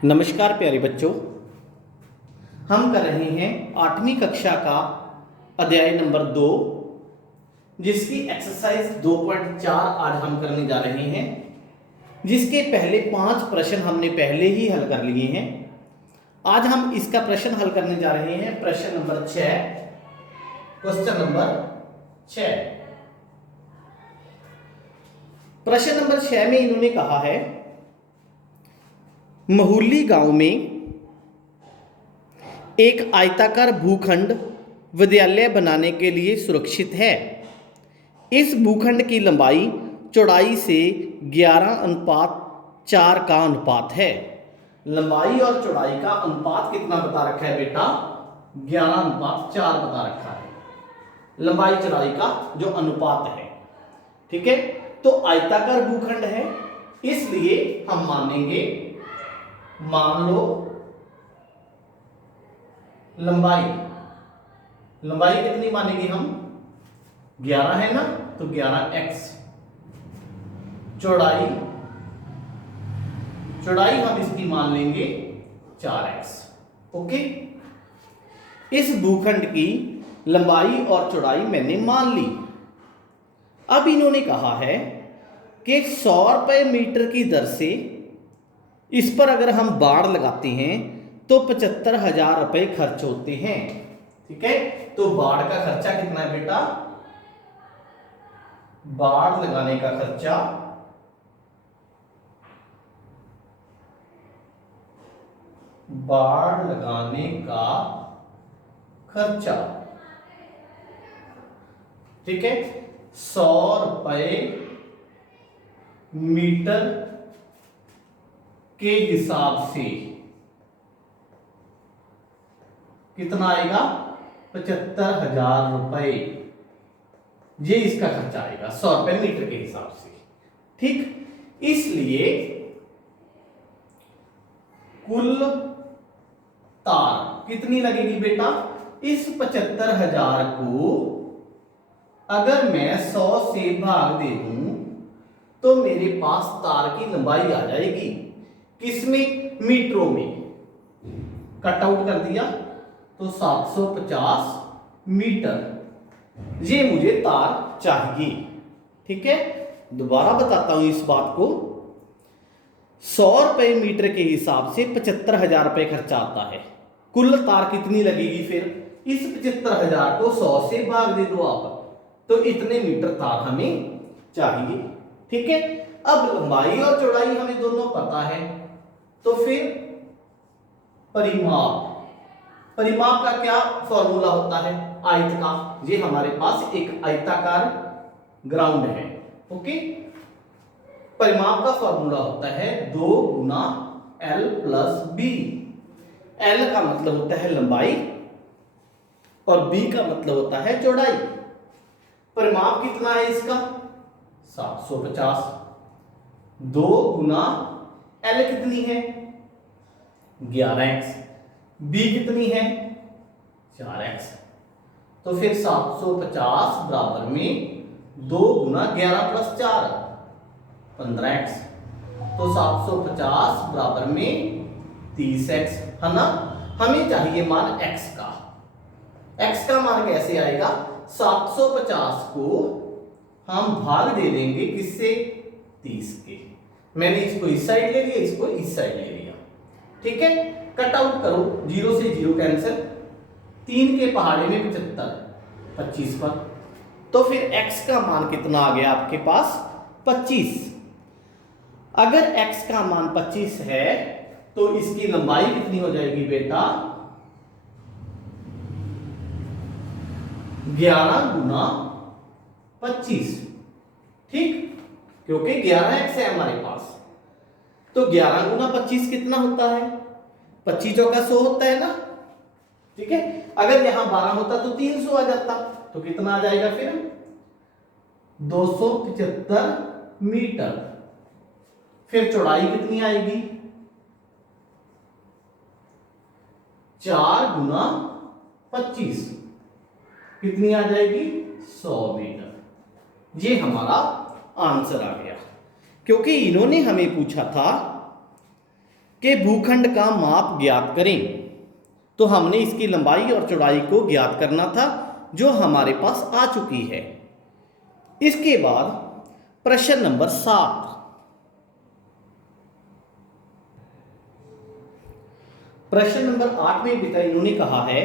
नमस्कार प्यारे बच्चों, हम कर रहे हैं 8वीं कक्षा का अध्याय नंबर 2 जिसकी एक्सरसाइज 2.4 आज हम करने जा रहे हैं। जिसके पहले 5 प्रश्न हमने पहले ही हल कर लिए हैं। आज हम इसका प्रश्न हल करने जा रहे हैं। प्रश्न नंबर 6, क्वेश्चन नंबर 6। प्रश्न नंबर 6 में इन्होंने कहा है, महूली गांव में एक आयताकार भूखंड विद्यालय बनाने के लिए सुरक्षित है। इस भूखंड की लंबाई चौड़ाई से 11:4 का अनुपात है। लंबाई और चौड़ाई का अनुपात कितना बता रखा है बेटा? 11:4 बता रखा है लंबाई चौड़ाई का जो अनुपात है। ठीक है, तो आयताकार भूखंड है इसलिए हम मानेंगे, मान लो लंबाई कितनी मानेंगे हम? 11 है ना, तो 11x। चौड़ाई हम इसकी मान लेंगे 4x। ओके, इस भूखंड की लंबाई और चौड़ाई मैंने मान ली। अब इन्होंने कहा है कि 100 रुपये मीटर की दर से इस पर अगर हम बाड़ लगाते हैं तो 75,000 रुपये खर्च होते हैं। ठीक है, तो बाड़ का खर्चा कितना है बेटा? बाड़ लगाने का खर्चा ठीक है, 100 रुपये मीटर के हिसाब से कितना आएगा? 75,000 रुपये। ये इसका खर्चा आएगा 100 रुपये मीटर के हिसाब से। ठीक, इसलिए कुल तार कितनी लगेगी बेटा? इस 75,000 को अगर मैं 100 से भाग दे दूं तो मेरे पास तार की लंबाई आ जाएगी। किसमें? मीटरों में। कट आउट कर दिया तो 750 मीटर ये मुझे तार चाहिए। ठीक है, दोबारा बताता हूं इस बात को। 100 रुपये मीटर के हिसाब से 75,000 रुपये खर्चा आता है। कुल तार कितनी लगेगी? फिर इस 75,000 को 100 से भाग दे दो आप, तो इतने मीटर तार हमें चाहिए। ठीक है, अब लंबाई और चौड़ाई हमें दोनों पता है, तो फिर परिमाप का क्या फॉर्मूला होता है? आयत का। ये हमारे पास एक आयताकार ग्राउंड है। ओके, परिमाप का फॉर्मूला होता है 2 गुना L प्लस B। L का मतलब होता है लंबाई और B का मतलब होता है चौड़ाई। परिमाप कितना है इसका? 750। 2 गुना L कितनी है? 11x। B कितनी है? 4x। तो फिर 750 बराबर में 2 गुना 11 प्लस 4 15x। तो 750 बराबर में 30x है ना। हमें चाहिए मान x का। x का मान कैसे आएगा? 750 को हम भाग दे देंगे किससे? 30 के। मैंने इसको इस साइड ले लिया, इसको इस साइड ले लिया। ठीक है, कट आउट करो, 0 से 0 कैंसिल। 3 के पहाड़े में 75, 25 पर। तो फिर x का मान कितना आ गया आपके पास? 25। अगर x का मान 25 है तो इसकी लंबाई कितनी हो जाएगी बेटा? 11 गुना 25। ठीक, क्योंकि 11x है हमारे पास, तो 11 गुना 25 कितना होता है? 25 चौका 100 होता है ना। ठीक है, अगर यहां 12 होता तो 300 आ जाता, तो कितना आ जाएगा फिर? 275 मीटर। फिर चौड़ाई कितनी आएगी? 4 गुना 25 कितनी आ जाएगी? 100 मीटर। ये हमारा आंसर आ गया। क्योंकि इन्होंने हमें पूछा था कि भूखंड का माप ज्ञात करें। तो हमने इसकी लंबाई और चौड़ाई को ज्ञात करना था, जो हमारे पास आ चुकी है। इसके बाद प्रश्न नंबर 7। प्रश्न नंबर 8 में बेटा इन्होंने कहा है,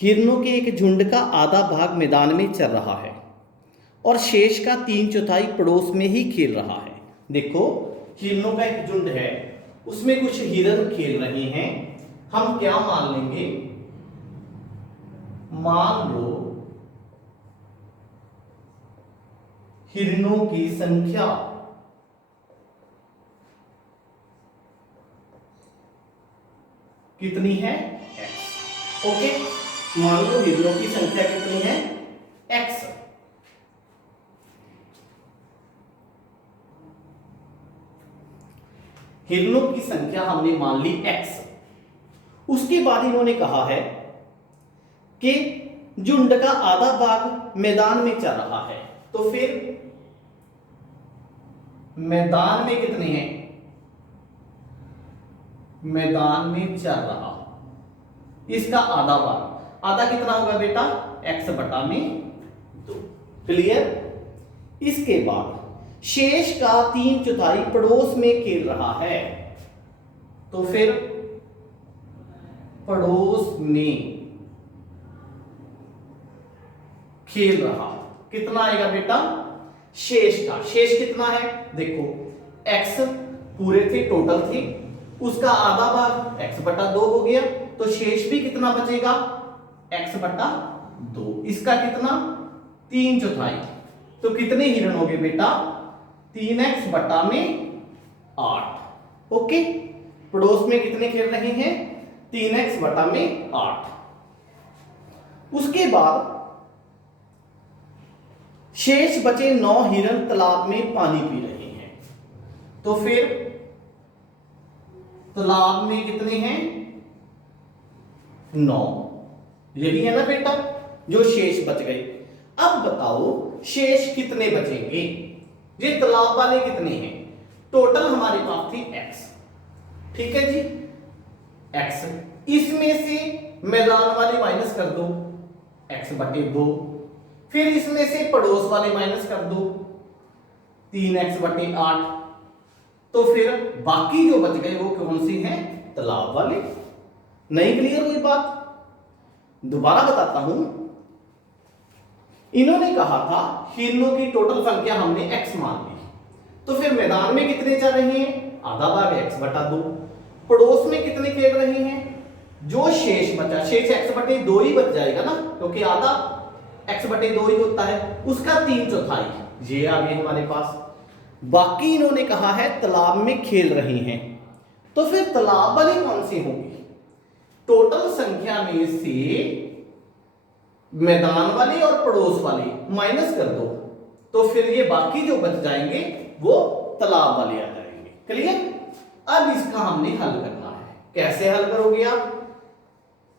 हिरणों के एक झुंड का आधा भाग मैदान में चल रहा है और शेष का 3/4 पड़ोस में ही खेल रहा है। देखो, हिरणों का एक झुंड है, उसमें कुछ हिरण खेल रहे हैं। हम क्या मान लेंगे, मान लो हिरणों की संख्या कितनी है, x। ओके, मान लो हिरणों की संख्या कितनी है, x। हिरणों की संख्या हमने मान ली x। उसके बाद इन्होंने कहा है कि झुंड का आधा भाग मैदान में चल रहा है। तो फिर मैदान में कितने हैं, मैदान में चल रहा, इसका आधा भाग, आधा कितना होगा बेटा, x बटा में 2। क्लियर। इसके बाद शेष का 3/4 पड़ोस में खेल रहा है। तो फिर पड़ोस में खेल रहा कितना आएगा बेटा, शेष का, शेष कितना है, देखो x पूरे थे, टोटल थे, उसका आधा भाग x बटा 2 हो गया, तो शेष भी कितना बचेगा, x बटा 2। इसका कितना, 3/4। तो कितने हिरण हो गए बेटा, 3x बटा में 8। ओके, पड़ोस में कितने खेल रहे हैं, 3x बटा में 8। उसके बाद शेष बचे 9 हिरण तालाब में पानी पी रहे हैं। तो फिर तालाब में कितने हैं, 9, यही है ना बेटा, जो शेष बच गए। अब बताओ शेष कितने बचेंगे, ये तालाब वाले कितने हैं, टोटल हमारे पास थी x, ठीक है जी, x। इसमें से मैदान वाले माइनस कर दो, x बटे 2। फिर इसमें से पड़ोस वाले माइनस कर दो, 3x बटे 8। तो फिर बाकी जो बच गए वो कौन सी हैं, तालाब वाले। नहीं क्लियर हुई बात, दोबारा बताता हूं। इन्होंने कहा था हिरणों की टोटल संख्या हमने x मान ली, तो फिर मैदान में कितने चल रहे हैं, आधा भाग x बटा 2। पड़ोस में कितने खेल रहे हैं, जो शेष बचा, शेष x बटे 2 ही बच जाएगा ना, क्योंकि आधा x बटे 2 ही होता है, उसका 3/4, ये आ गए हमारे पास। बाकी इन्होंने कहा है तालाब में खेल रहे हैं, तो फिर तालाब वाले कौन से होंगे, टोटल संख्या में से मैदान वाले और पड़ोस वाले माइनस कर दो, तो फिर ये बाकी जो बच जाएंगे वो तालाब वाले आ जाएंगे। क्लियर। अब इसका हमने हल करना है, कैसे हल करोगे आप,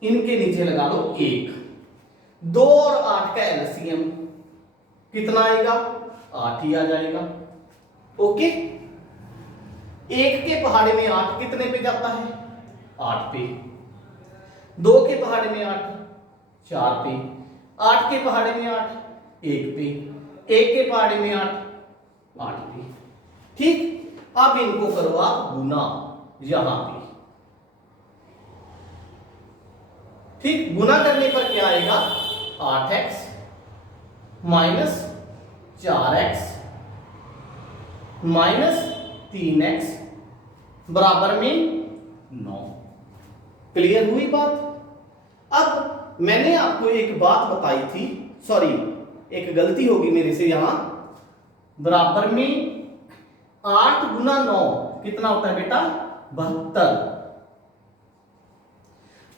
इनके नीचे लगा लो 1, 2 और 8 का एलसीएम कितना आएगा, 8 ही आ जाएगा। ओके, 1 के पहाड़े में 8 कितने पे जाता है, 8 पे। 2 के पहाड़े में 8, 4 पे। 8 के पहाड़े में 8, 1 पे। 1 के पहाड़े में 8, 8 पे। ठीक, अब इनको करो आप गुना यहां पे। ठीक, गुना करने पर क्या आएगा, 8x minus 4x minus 3x बराबर में 9। क्लियर हुई बात। अब मैंने आपको एक बात बताई थी, सॉरी एक गलती होगी मेरे से, यहां बराबर में 8 गुना 9 कितना होता है बेटा, 72।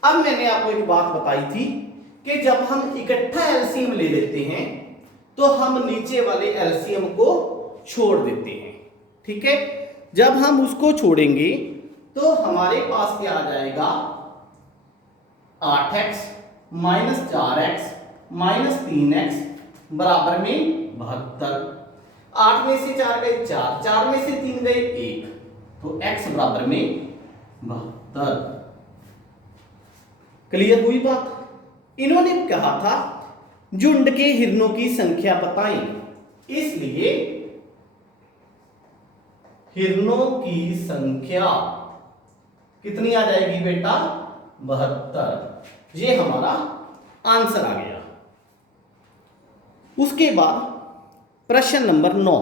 अब मैंने आपको एक बात बताई थी कि जब हम इकट्ठा एलसीएम ले लेते हैं तो हम नीचे वाले एलसीएम को छोड़ देते हैं। ठीक है, जब हम उसको छोड़ेंगे तो हमारे पास क्या आ जाएगा, 8x minus 4x minus 3x बराबर में 72। 8 में से 4 गए 4, 4 में से 3 गए 1, तो x बराबर में 72। क्लियर हुई बात। इन्होंने कहा था झुंड के हिरणों की संख्या बताएं, इसलिए हिरणों की संख्या कितनी आ जाएगी बेटा? 72। ये हमारा आंसर आ गया। उसके बाद प्रश्न नंबर 9।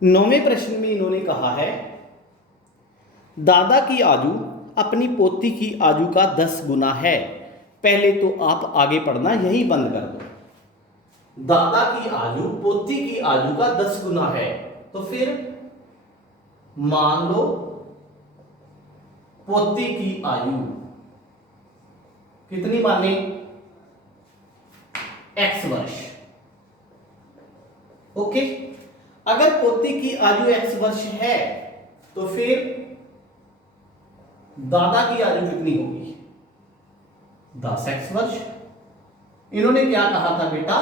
9वें प्रश्न में इन्होंने कहा है दादा की आयु अपनी पोती की आयु का 10 गुना है। पहले तो आप आगे पढ़ना, यही बंद कर दो। दादा की आयु पोती की आयु का 10 गुना है, तो फिर मान लो पोती की आयु कितनी माने? x वर्ष। ओके, अगर पोती की आयु x वर्ष है तो फिर दादा की आयु कितनी होगी? 10x वर्ष। इन्होंने क्या कहा था बेटा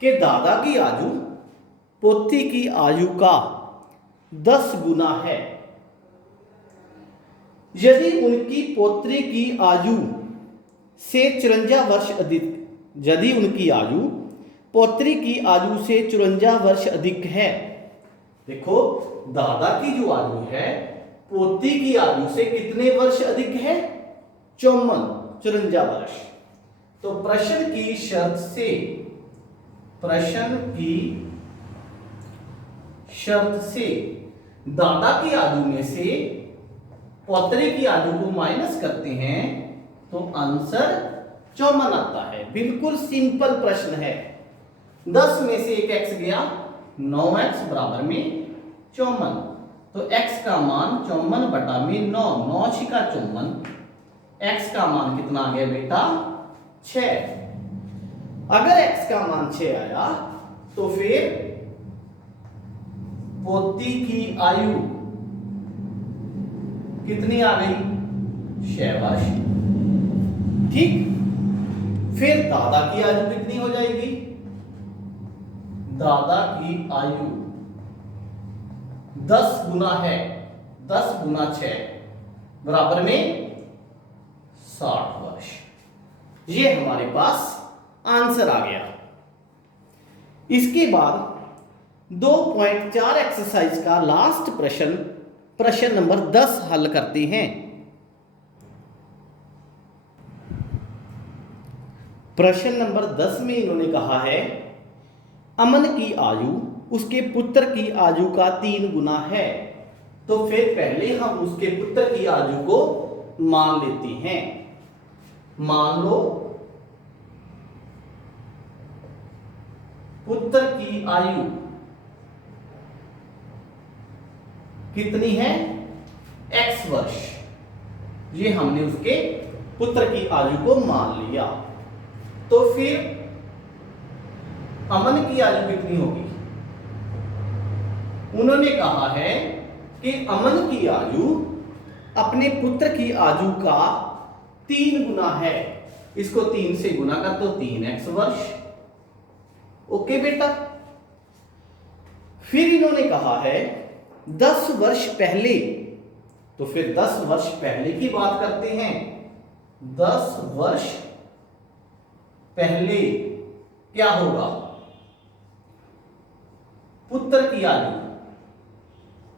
कि दादा की आयु पोती की आयु का 10 गुना है। यदि उनकी पोत्री की आयु से 54 वर्ष अधिक, यदि उनकी आयु पोत्री की आयु से 54 वर्ष अधिक है। देखो, दादा की जो आयु है पोती की आयु से कितने वर्ष अधिक है? 54 वर्ष। तो प्रश्न की शर्त से दादा की आयु में से पौत्री की आयु को माइनस करते हैं तो आंसर 54 आता है। बिल्कुल सिंपल प्रश्न है। 10 में से एक x गया, 9x बराबर में 54। तो x का मान 54 बटा में 9, 9 छिका 54। x का मान कितना आ गया बेटा? 6। अगर x का मान 6 आया तो फिर पोती की आयु कितनी आ गई? 6 वर्ष। ठीक, फिर दादा की आयु कितनी हो जाएगी? दादा की आयु 10 गुना है, 10 गुना 6 बराबर में 60 वर्ष। ये हमारे पास आंसर आ गया। इसके बाद 2.4 एक्सरसाइज का लास्ट प्रश्न, प्रश्न नंबर 10 हल करते हैं। प्रश्न नंबर 10 में इन्होंने कहा है अमन की आयु उसके पुत्र की आयु का 3 गुना है। तो फिर पहले हम उसके पुत्र की आयु को मान लेते हैं। मान लो पुत्र की आयु कितनी है? x वर्ष। ये हमने उसके पुत्र की आयु को मान लिया। तो फिर अमन की आयु कितनी होगी? उन्होंने कहा है कि अमन की आयु अपने पुत्र की आयु का 3 गुना है। इसको 3 से गुना कर दो, 3x वर्ष। ओके बेटा। फिर इन्होंने कहा है 10 वर्ष पहले, तो फिर 10 वर्ष पहले की बात करते हैं। 10 वर्ष पहले क्या होगा? पुत्र की आयु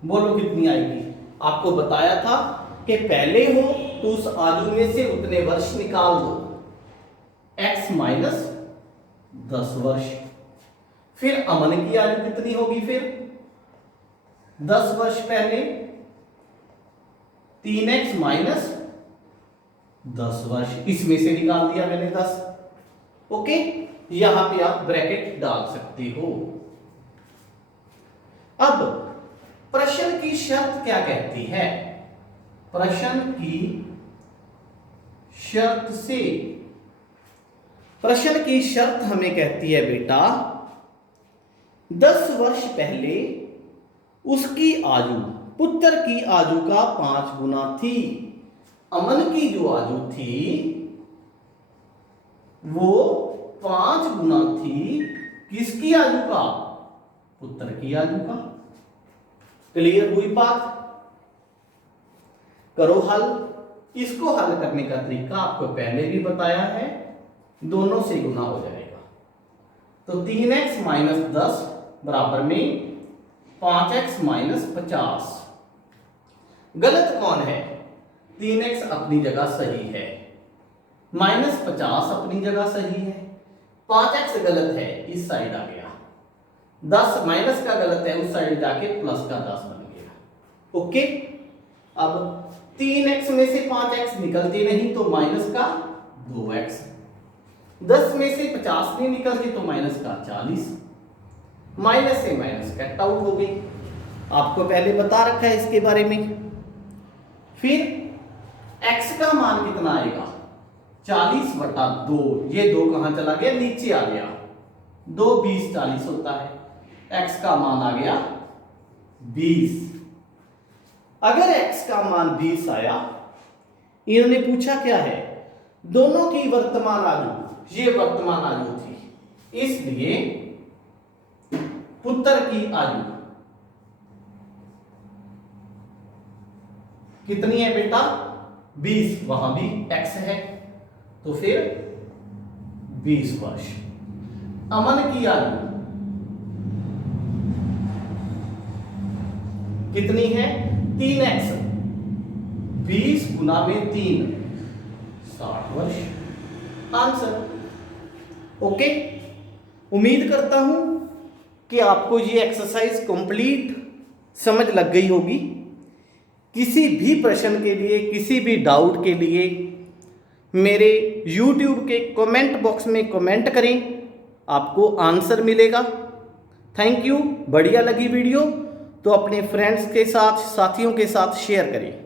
बोलो कितनी आएगी? आपको बताया था कि पहले हो तो उस आयु में से उतने वर्ष निकाल दो, x माइनस 10 वर्ष। फिर अमन की आयु कितनी होगी? फिर 10 वर्ष पहले 3x माइनस 10 वर्ष, इसमें से निकाल दिया मैंने 10। ओके, यहां पे आप ब्रैकेट डाल सकते हो। अब प्रश्न की शर्त क्या कहती है? प्रश्न की शर्त से, प्रश्न की शर्त हमें कहती है बेटा 10 वर्ष पहले उसकी आयु पुत्र की आयु का 5 गुना थी। अमन की जो आयु थी वो 5 गुना थी किसकी आयु का? पुत्र की आयु का। क्लियर हुई बात? करो हल। इसको हल करने का तरीका आपको पहले भी बताया है, दोनों से गुना हो जाएगा। तो 3x माइनस 10 बराबर में 5x माइनस 50। गलत कौन है? 3x अपनी जगह सही है, माइनस 50 अपनी जगह सही है, 5x गलत है, इस साइड आ गया, 10 माइनस का गलत है, उस साइड जाके प्लस का 10 बन गया। ओके, अब 3x में से 5x निकलती नहीं तो माइनस का 2x, 10 में से 50 नहीं निकलती तो माइनस का 40, माइनस से माइनस कट आउट हो गई। आपको पहले बता रखा है इसके बारे में। फिर x का मान कितना आएगा? 40/2, ये 2 कहां चला गया? नीचे आ गया, 2 20 40 होता है, x का मान आ गया 20। अगर x का मान 20 आया, इन्होंने पूछा क्या है? दोनों की वर्तमान आयु, ये वर्तमान आयु थी, इसलिए पुत्र की आयु कितनी है बेटा? 20, वहां भी x है, तो फिर 20 वर्ष। अमन की आयु कितनी है? 3x, 20 गुना में 3, 60 वर्ष। आंसर। ओके, उम्मीद करता हूं कि आपको ये एक्सरसाइज कंप्लीट समझ लग गई होगी। किसी भी प्रश्न के लिए, किसी भी डाउट के लिए मेरे YouTube के कमेंट बॉक्स में कमेंट करें, आपको आंसर मिलेगा। Thank you. बढ़िया लगी वीडियो तो अपने फ्रेंड्स के साथ, साथियों के साथ शेयर करें।